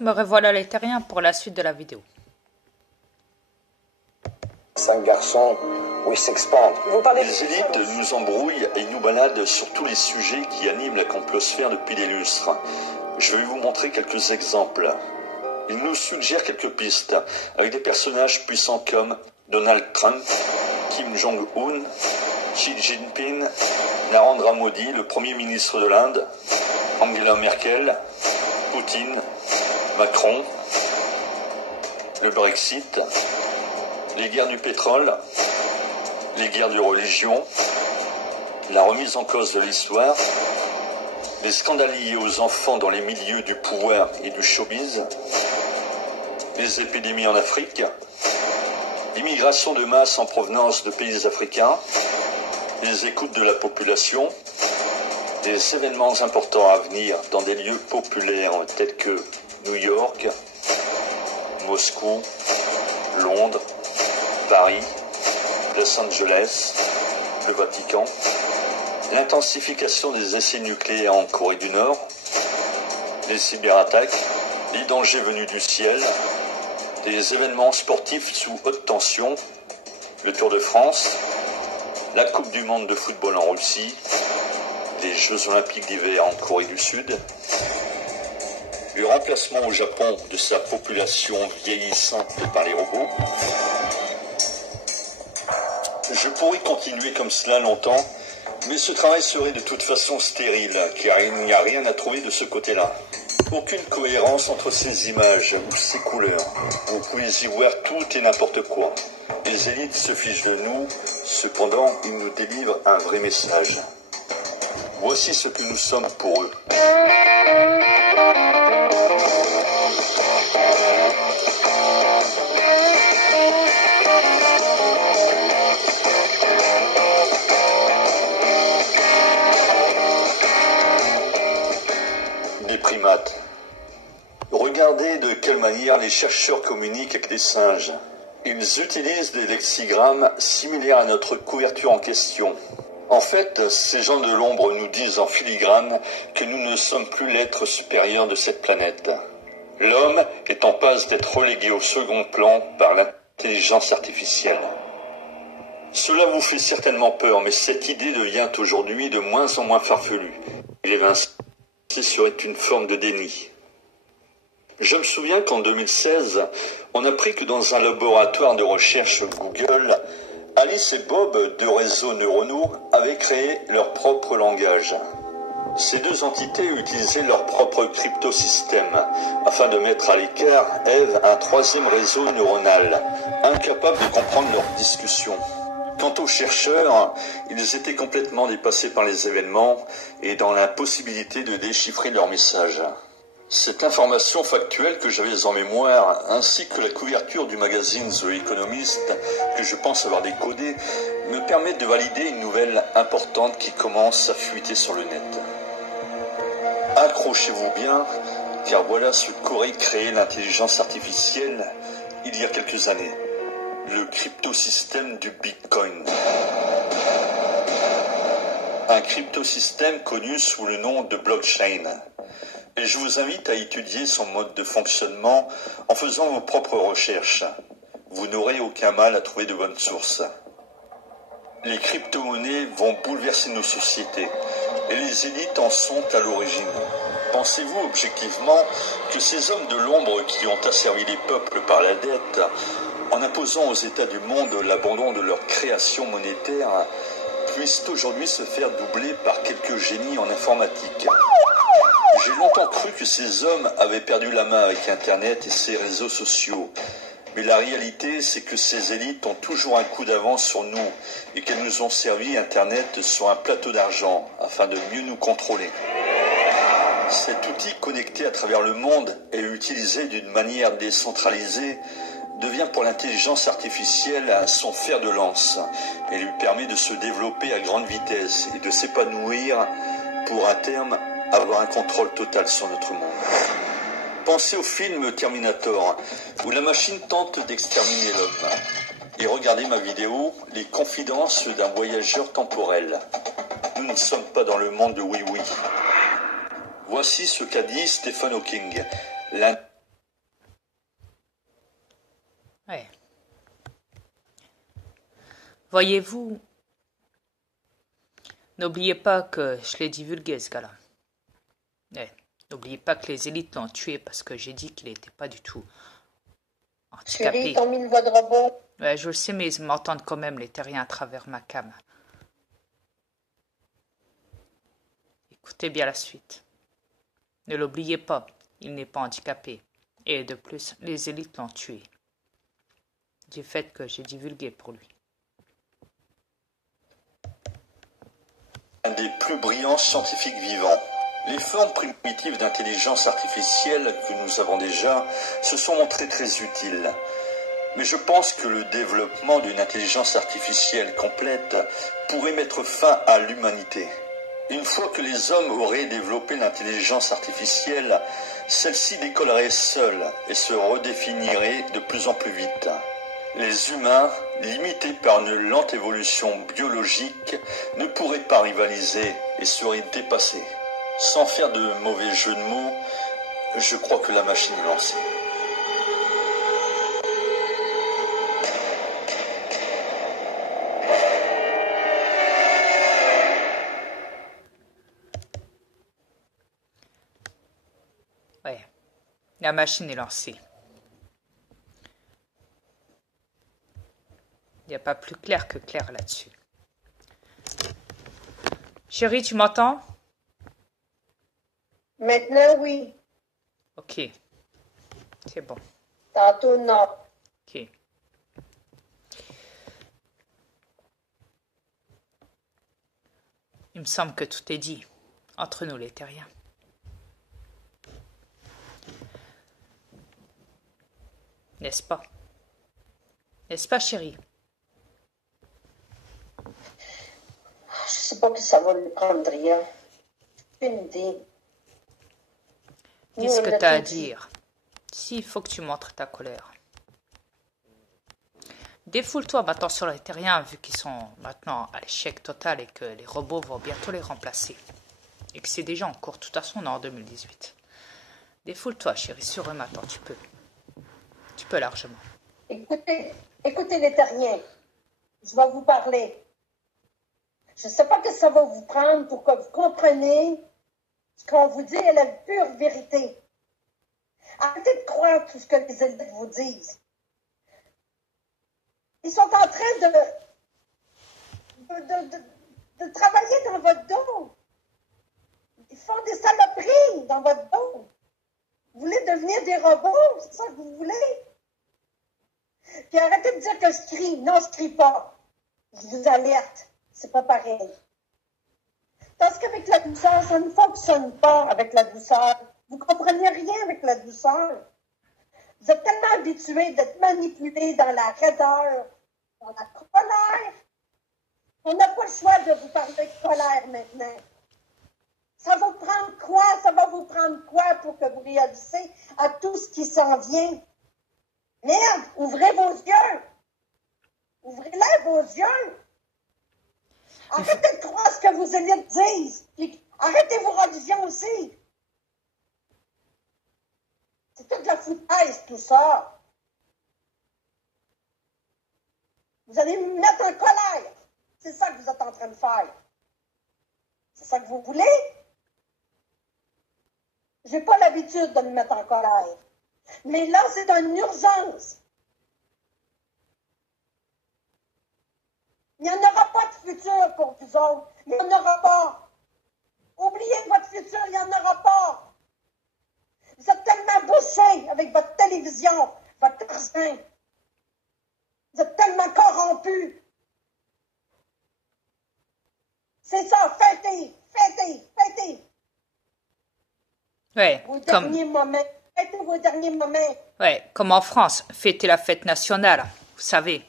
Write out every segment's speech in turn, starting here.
Me revoilà les terriens pour la suite de la vidéo. 5 garçons, we s'expandent. Les élites nous embrouillent et nous baladent sur tous les sujets qui animent la complosphère depuis des lustres. Je vais vous montrer quelques exemples. Ils nous suggèrent quelques pistes avec des personnages puissants comme Donald Trump, Kim Jong-un, Xi Jinping, Narendra Modi, le Premier ministre de l'Inde, Angela Merkel, Poutine, Macron, le Brexit, les guerres du pétrole, les guerres de religion, la remise en cause de l'histoire, les scandales liés aux enfants dans les milieux du pouvoir et du showbiz, les épidémies en Afrique, l'immigration de masse en provenance de pays africains, les écoutes de la population, des événements importants à venir dans des lieux populaires tels que New York, Moscou, Londres, Paris, Los Angeles, le Vatican, l'intensification des essais nucléaires en Corée du Nord, les cyberattaques, les dangers venus du ciel, des événements sportifs sous haute tension, le Tour de France, la Coupe du monde de football en Russie, les Jeux olympiques d'hiver en Corée du Sud, le remplacement au Japon de sa population vieillissante par les robots. Je pourrais continuer comme cela longtemps, mais ce travail serait de toute façon stérile, car il n'y a rien à trouver de ce côté-là. Aucune cohérence entre ces images ou ces couleurs. Vous pouvez y voir tout et n'importe quoi. Les élites se fichent de nous, cependant ils nous délivrent un vrai message. Voici ce que nous sommes pour eux. Des primates. Regardez de quelle manière les chercheurs communiquent avec les singes. Ils utilisent des lexigrammes similaires à notre couverture en question. En fait, ces gens de l'ombre nous disent en filigrane que nous ne sommes plus l'être supérieur de cette planète. L'homme est en passe d'être relégué au second plan par l'intelligence artificielle. Cela vous fait certainement peur, mais cette idée devient aujourd'hui de moins en moins farfelue. Et l'évincer serait une forme de déni. Je me souviens qu'en 2016, on apprit que dans un laboratoire de recherche Google, Alice et Bob, deux réseaux neuronaux, avaient créé leur propre langage. Ces deux entités utilisaient leur propre cryptosystème afin de mettre à l'écart Eve, un troisième réseau neuronal, incapable de comprendre leur discussion. Quant aux chercheurs, ils étaient complètement dépassés par les événements et dans l'impossibilité de déchiffrer leurs messages. Cette information factuelle que j'avais en mémoire, ainsi que la couverture du magazine The Economist, que je pense avoir décodé, me permettent de valider une nouvelle importante qui commence à fuiter sur le net. Accrochez-vous bien, car voilà ce qu'aurait créé l'intelligence artificielle il y a quelques années. Le cryptosystème du Bitcoin. Un cryptosystème connu sous le nom de blockchain. Et je vous invite à étudier son mode de fonctionnement en faisant vos propres recherches. Vous n'aurez aucun mal à trouver de bonnes sources. Les crypto-monnaies vont bouleverser nos sociétés et les élites en sont à l'origine. Pensez-vous objectivement que ces hommes de l'ombre qui ont asservi les peuples par la dette, en imposant aux États du monde l'abandon de leur création monétaire, puissent aujourd'hui se faire doubler par quelques génies en informatique? J'ai longtemps cru que ces hommes avaient perdu la main avec Internet et ses réseaux sociaux. Mais la réalité, c'est que ces élites ont toujours un coup d'avance sur nous et qu'elles nous ont servi Internet sur un plateau d'argent afin de mieux nous contrôler. Cet outil connecté à travers le monde et utilisé d'une manière décentralisée devient pour l'intelligence artificielle son fer de lance et lui permet de se développer à grande vitesse et de s'épanouir pour à terme avoir un contrôle total sur notre monde. Pensez au film Terminator, où la machine tente d'exterminer l'homme. Et regardez ma vidéo, Les confidences d'un voyageur temporel. Nous ne sommes pas dans le monde de oui-oui. Voici ce qu'a dit Stephen Hawking. Ouais. Voyez-vous, n'oubliez pas que je l'ai divulgué, ce gars-là. Ouais. N'oubliez pas que les élites l'ont tué parce que j'ai dit qu'il n'était pas du tout handicapé. Chérie, t'as mis une voix de robot. Ouais, je le sais, mais ils m'entendent quand même, les terriens, à travers ma cam. Écoutez bien la suite. Ne l'oubliez pas, il n'est pas handicapé. Et de plus, les élites l'ont tué. Du fait que j'ai divulgué pour lui. Un des plus brillants scientifiques vivants. Les formes primitives d'intelligence artificielle que nous avons déjà se sont montrées très utiles. Mais je pense que le développement d'une intelligence artificielle complète pourrait mettre fin à l'humanité. Une fois que les hommes auraient développé l'intelligence artificielle, celle-ci décollerait seule et se redéfinirait de plus en plus vite. Les humains, limités par une lente évolution biologique, ne pourraient pas rivaliser et seraient dépassés. Sans faire de mauvais jeu de mots, je crois que la machine est lancée. Ouais, la machine est lancée. Il n'y a pas plus clair que clair là-dessus. Chérie, tu m'entends? Maintenant, oui. Ok. C'est bon. Tantôt, non. Ok. Il me semble que tout est dit. Entre nous, les terriens. N'est-ce pas? N'est-ce pas, chérie? Je sais pas que ça va lui prendre rien. Une idée. Dis ce que tu as à dire. Si, il faut que tu montres ta colère. Défoule-toi maintenant sur les terriens, vu qu'ils sont maintenant à l'échec total et que les robots vont bientôt les remplacer. Et que c'est déjà en cours, de toute façon, on est en 2018. Défoule-toi, chérie, sur eux maintenant, tu peux. Tu peux largement. Écoutez les terriens. Je vais vous parler. Je ne sais pas que ça va vous prendre pour que vous compreniez ce qu'on vous dit est la pure vérité. Arrêtez de croire tout ce que les élites vous disent. Ils sont en train de travailler dans votre dos. Ils font des saloperies dans votre dos. Vous voulez devenir des robots? C'est ça que vous voulez? Puis arrêtez de dire que je crie. Non, je crie pas. Je vous alerte. C'est pas pareil. Parce qu'avec la douceur, ça ne fonctionne pas avec la douceur. Vous comprenez rien avec la douceur. Vous êtes tellement habitués d'être manipulés dans la raideur, dans la colère. On n'a pas le choix de vous parler de colère maintenant. Ça va vous prendre quoi? Ça va vous prendre quoi pour que vous réagissez à tout ce qui s'en vient? Merde, ouvrez vos yeux. Ouvrez-les vos yeux. Arrêtez de croire ce que vos élites disent. Puis arrêtez vos religions aussi. C'est toute la foutaise, tout ça. Vous allez me mettre en colère. C'est ça que vous êtes en train de faire. C'est ça que vous voulez? J'ai pas l'habitude de me mettre en colère. Mais là, c'est une urgence. Il n'y en aura pas de futur pour vous autres. Il n'y en aura pas. Oubliez votre futur, il n'y en aura pas. Vous êtes tellement bouchés avec votre télévision, votre argent. Vous êtes tellement corrompus. C'est ça, fêtez, fêtez, fêtez. Ouais, Vos derniers moments. Fêtez vos derniers moments. Ouais, comme en France, fêtez la fête nationale, vous savez,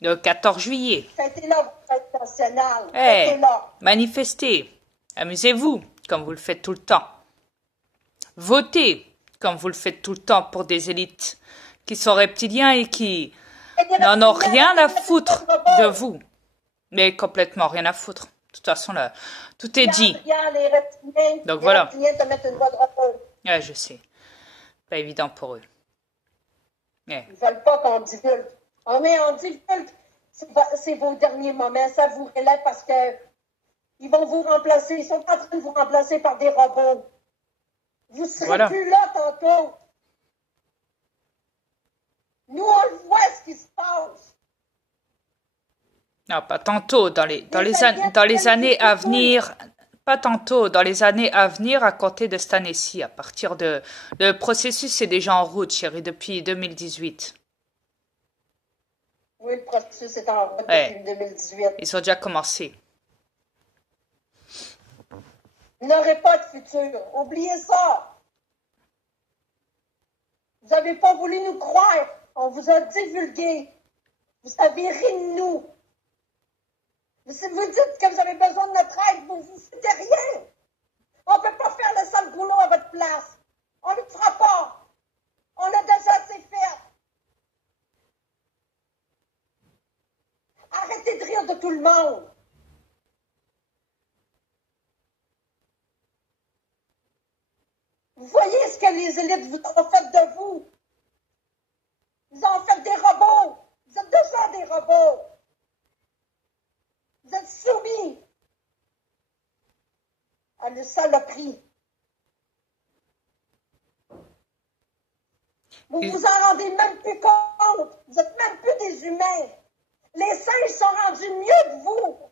le 14 juillet. Fêtez-la, votre fête nationale. Hey, Fêtez-la. manifestez, amusez-vous, comme vous le faites tout le temps. Votez, comme vous le faites tout le temps pour des élites qui sont reptiliens et qui n'en ont rien à foutre de vous. Mais complètement rien à foutre. De toute façon, là, tout est dit. Regarde, les reptiliens. Donc les voilà. Les reptiliens te mettent une voix de repos. Ouais, je sais. Pas évident pour eux. Eh, Ils veulent pas qu'on divulgue. On divulgue. C'est vos derniers moments. Savourez-les parce que ils vont vous remplacer. Ils sont en train de vous remplacer par des robots. Vous serez Voilà. plus là tantôt. Nous, on le voit ce qui se passe. non, pas tantôt, dans les Aliens années à planifiés venir, pas tantôt, dans les années à venir, à compter de cette année-ci, à partir de... Le processus est déjà en route, chérie, depuis 2018. Oui, le processus est en route Ouais. depuis 2018. Ils ont déjà commencé. Vous n'aurez pas de futur. Oubliez ça. Vous n'avez pas voulu nous croire. On vous a divulgué. Vous avez ri de nous. Vous dites que vous avez besoin de notre aide. Vous ne faites rien. On ne peut pas faire le sale boulot à votre place. On ne le fera pas. On a déjà assez fait. Arrêtez de rire de tout le monde. Vous voyez ce que les élites vous ont fait de vous. Ils ont fait des robots. Vous êtes déjà des robots. Vous êtes soumis à le saloperie. Vous vous en rendez même plus compte. Vous êtes même plus des humains. Les singes sont rendus mieux que vous.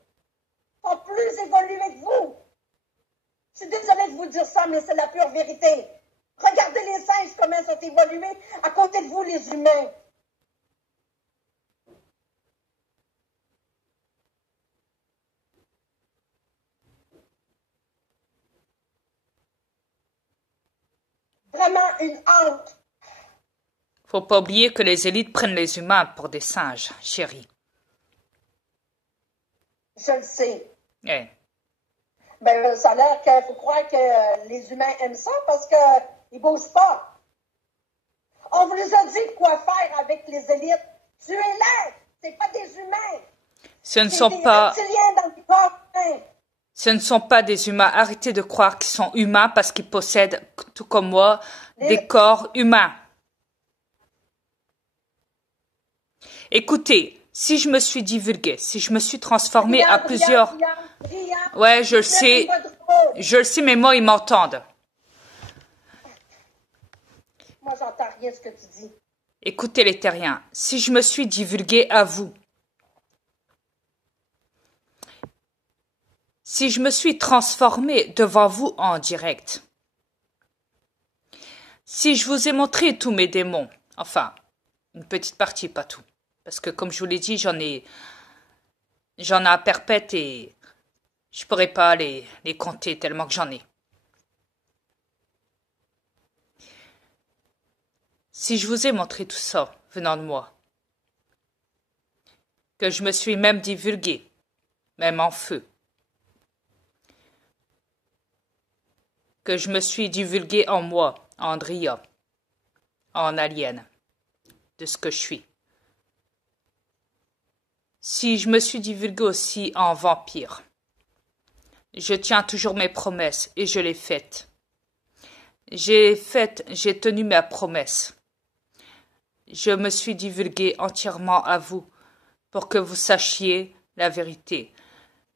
Sont plus évolués que vous. Je suis désolée de vous dire ça, mais c'est la pure vérité. Regardez les singes, comment ils sont évolués à côté de vous, les humains. Vraiment une honte. Faut pas oublier que les élites prennent les humains pour des singes, chérie. Je le sais. Eh, Ben, ça a l'air qu'il faut croire que les humains aiment ça parce qu'ils ne bougent pas. On vous a dit quoi faire avec les élites. Tuez-les! C'est pas des humains. ce ne C'est sont des pas... reptiliens dans le corps humain. Ce ne sont pas des humains. Arrêtez de croire qu'ils sont humains parce qu'ils possèdent, tout comme moi, des corps humains. Écoutez, si je me suis divulguée, si je me suis transformée à plusieurs... Ouais, je le sais. Je le sais, mais moi, ils m'entendent. Moi, j'entends rien ce que tu dis. Écoutez les terriens, si je me suis divulguée à vous, si je me suis transformée devant vous en direct, si je vous ai montré tous mes démons, enfin, une petite partie, pas tout, parce que comme je vous l'ai dit, j'en ai à perpète et je pourrais pas les compter tellement que j'en ai. Si je vous ai montré tout ça venant de moi, que je me suis même divulguée, même en feu, que je me suis divulguée en moi, en Andria, en alien, de ce que je suis. Si je me suis divulguée aussi en vampire, je tiens toujours mes promesses et je les faites. J'ai tenu ma promesse. Je me suis divulguée entièrement à vous pour que vous sachiez la vérité,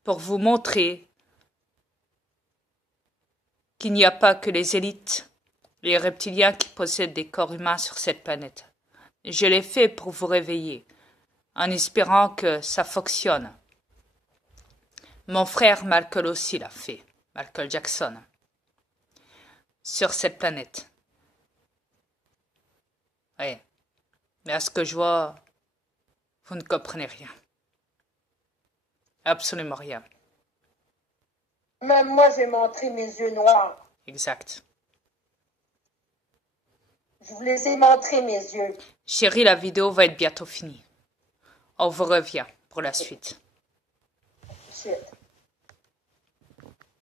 pour vous montrer qu'il n'y a pas que les élites, les reptiliens qui possèdent des corps humains sur cette planète. Je l'ai fait pour vous réveiller, en espérant que ça fonctionne. Mon frère Malcolm aussi l'a fait, Michael Jackson, sur cette planète. Oui, mais à ce que je vois, vous ne comprenez rien. Absolument rien. Même moi, j'ai montré mes yeux noirs. Exact. Je vous les ai montrés, mes yeux. Chérie, la vidéo va être bientôt finie. On vous revient pour la suite.